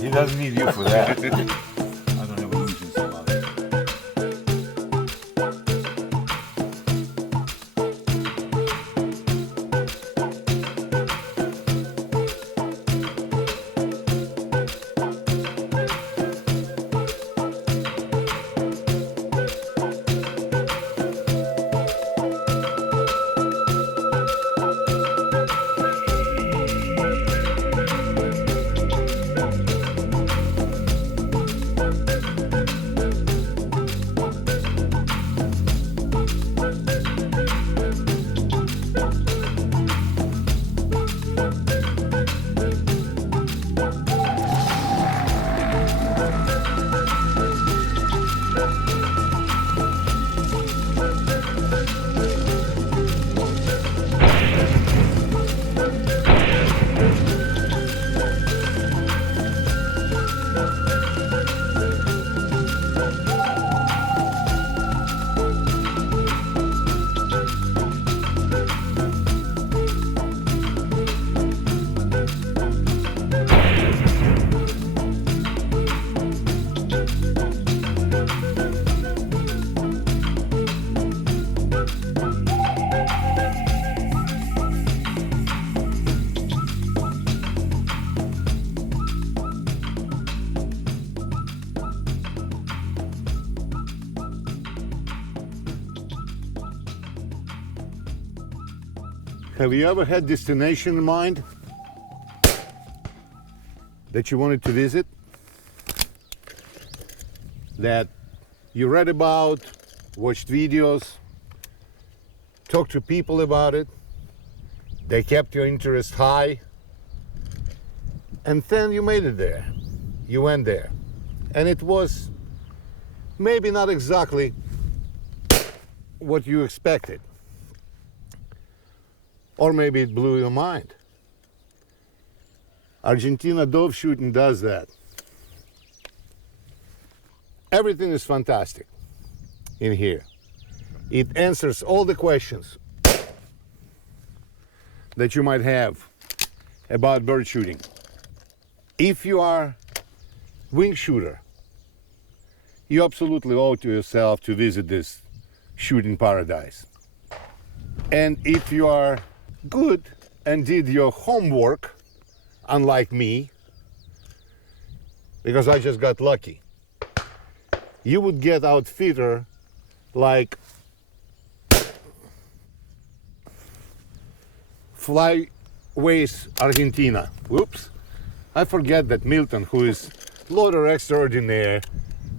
He doesn't need you for that. I don't have illusions about it. Have you ever had destination in mind that you wanted to visit? That you read about, watched videos, talked to people about it, they kept your interest high, and then you made it there. You went there. And it was maybe not exactly what you expected. Or maybe it blew your mind. Argentina dove shooting does that. Everything is fantastic in here. It answers all the questions that you might have about bird shooting. If you are wing shooter, you absolutely owe to yourself to visit this shooting paradise. And if you are good and did your homework, unlike me, because I just got lucky, you would get outfitter like Flyways Argentina. Whoops. I forget that Milton, who is loader extraordinaire,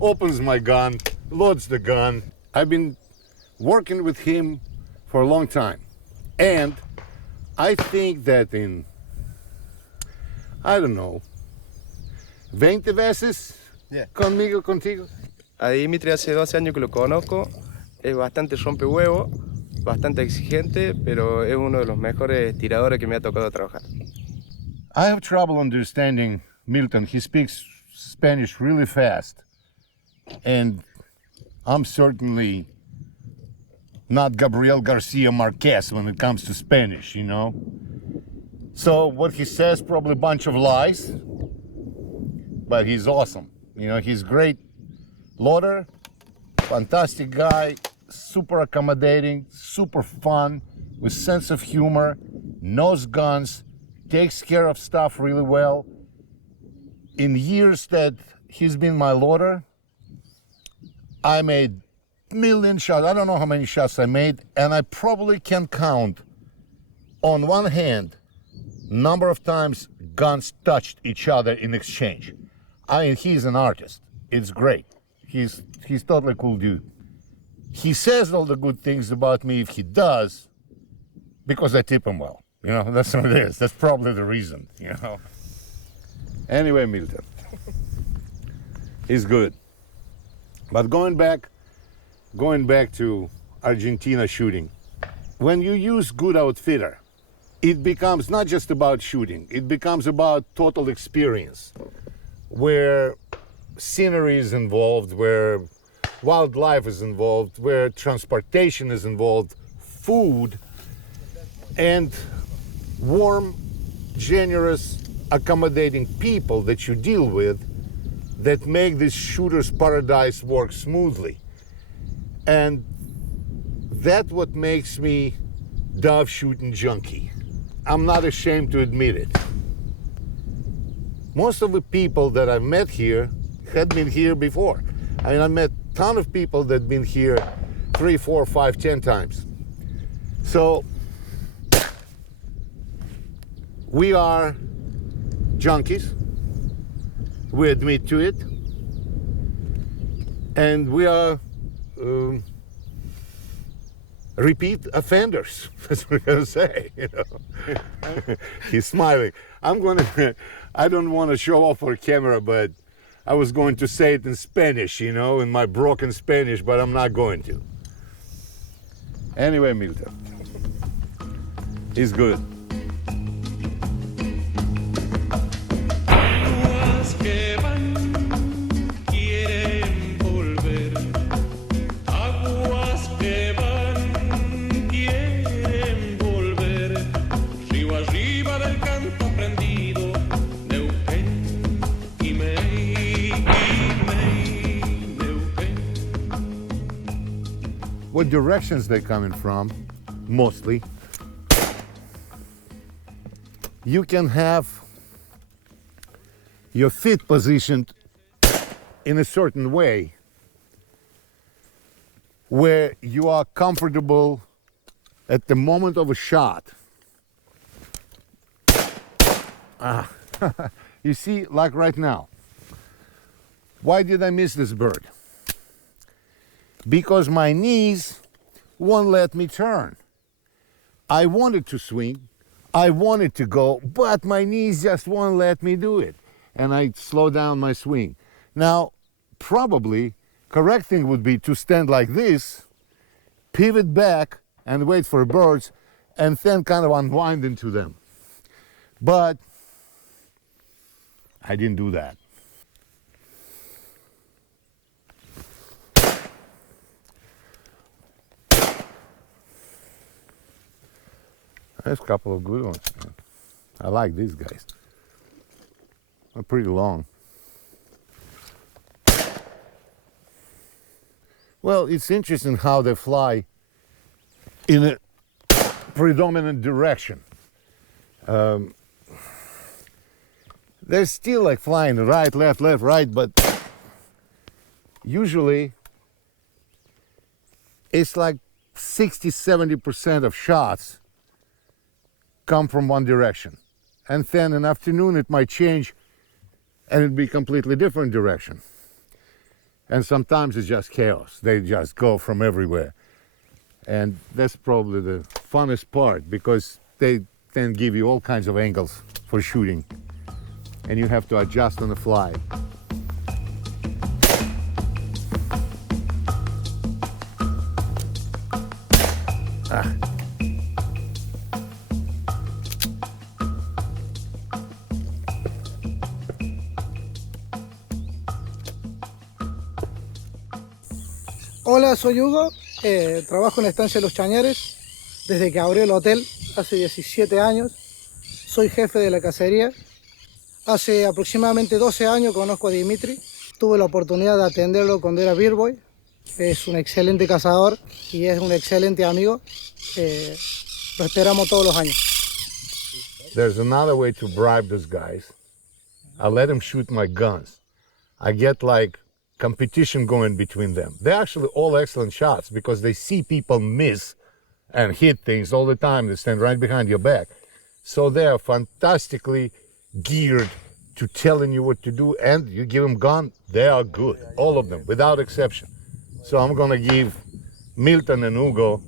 opens my gun, loads the gun. I've been working with him for a long time. And I think that in, I don't know, 20 veces contigo. A Dmitry hace 12 años que lo conozco, es bastante rompehuevo, bastante exigente, pero es uno de los mejores tiradores que me ha tocado trabajar. I have trouble understanding Milton. He speaks Spanish really fast. And I'm certainly not Gabriel Garcia Marquez when it comes to Spanish, you know? So what he says, probably a bunch of lies, but he's awesome. You know, he's great loader, fantastic guy, super accommodating, super fun, with sense of humor, knows guns, takes care of stuff really well. In years that he's been my loader, I made million shots. I don't know how many shots I made, and I probably can count on one hand number of times guns touched each other in exchange. I mean, he's an artist. It's great. He's totally cool dude. He says all the good things about me if he does, because I tip him well. You know, that's what it is. That's probably the reason, you know. Anyway, Milton, he's good. But going back to Argentina shooting, when you use good outfitter, it becomes not just about shooting, it becomes about total experience, where scenery is involved, where wildlife is involved, where transportation is involved, food, and warm, generous accommodating people that you deal with that make this shooter's paradise work smoothly. And that's what makes me dove shooting junkie. I'm not ashamed to admit it. Most of the people that I've met here had been here before. I mean, I met a ton of people that have been here 3, 4, 5, 10 times. So we are junkies. We admit to it. And we are repeat offenders. That's what we're gonna say, you know. He's smiling. I don't want to show off for camera, but I was going to say it in Spanish, you know, in my broken Spanish, but I'm not going to. Anyway, Milton, he's good. What directions they're coming from, mostly. You can have your feet positioned in a certain way where you are comfortable at the moment of a shot. You see, like right now. Why did I miss this bird? Because my knees won't let me turn. I wanted to swing, I wanted to go, but my knees just won't let me do it. And I slow down my swing. Now, probably, correct thing would be to stand like this, pivot back and wait for birds, and then kind of unwind into them. But I didn't do that. There's a couple of good ones. I like these guys. They're pretty long. Well, it's interesting how they fly in a predominant direction. They're still like flying right, left, right, but usually it's like 60-70% of shots come from one direction. And then in the afternoon it might change and it'd be completely different direction. And sometimes it's just chaos. They just go from everywhere. And that's probably the funnest part because they then give you all kinds of angles for shooting. And you have to adjust on the fly. Hola, soy Hugo, trabajo en la estancia de Los Chañares desde que abrió el hotel hace 17 años. Soy jefe de la cacería. Hace aproximadamente 12 años conozco a Dmitry. Tuve la oportunidad de atenderlo cuando era Beer Boy. Es un excelente cazador y es un excelente amigo. Lo esperamos todos los años. There's another way to bribe those guys. I let them shoot my guns. I get like competition going between them. They're actually all excellent shots because they see people miss and hit things all the time. They stand right behind your back. So they are fantastically geared to telling you what to do, and you give them gun, they are good. All of them, without exception. So I'm gonna give Milton and Hugo,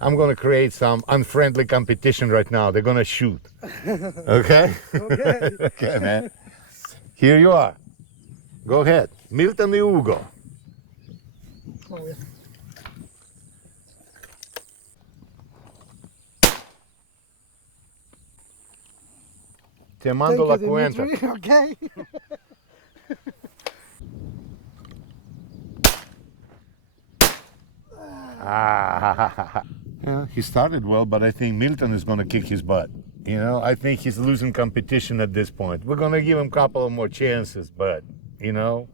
I'm gonna create some unfriendly competition right now. They're gonna shoot. Okay? Okay. Okay, man. Here you are. Go ahead. Milton y Hugo. Te mando la cuenta. Okay. Yeah, he started well, but I think Milton is going to kick his butt. You know, I think he's losing competition at this point. We're gonna give him a couple of more chances, but you know,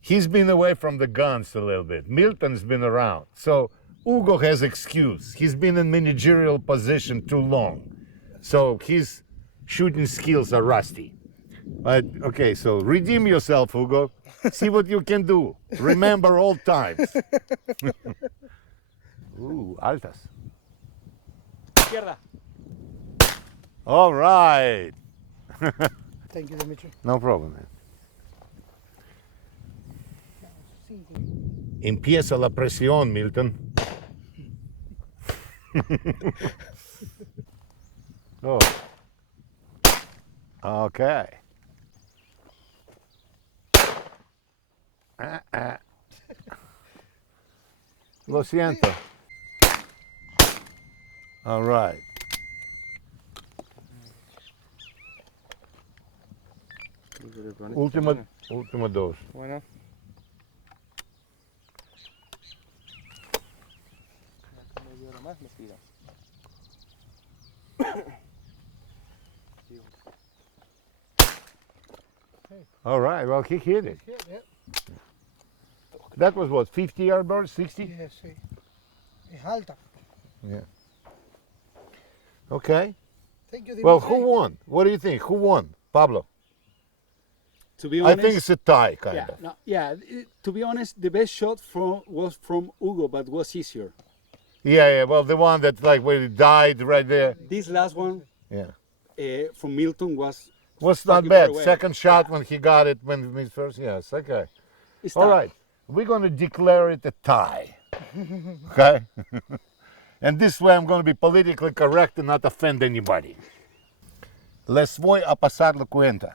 he's been away from the guns a little bit. Milton's been around, so Hugo has excuse. He's been in managerial position too long, so his shooting skills are rusty. But okay, so redeem yourself, Hugo. See what you can do. Remember old times. Ooh, altas. Izquierda. All right. Thank you, Dmitry. No problem, man. Empieza la presión, Milton. Oh. Okay. Lo siento. All right. Última dos. Bueno. Media hora más me tira. All right. Well, he hit it. Yeah, yeah. That was what, 50-yard bird, 60? Yeah, sí. Es alta. Yeah. Okay. Thank you, Dmitry. Well, who won? What do you think? Who won? Pablo? To be I honest, think it's a tie, kind yeah, of. no, yeah. To be honest, the best shot was from Hugo, but was easier. Yeah. Well, the one that like where he died right there. This last one Yeah. from Milton was Not fucking bad. far away. Second shot when he got it when his first. Yes. Okay. It's All tough. right. We're going to declare it a tie. Okay. And this way I'm going to be politically correct and not offend anybody. Les voy a pasar la cuenta.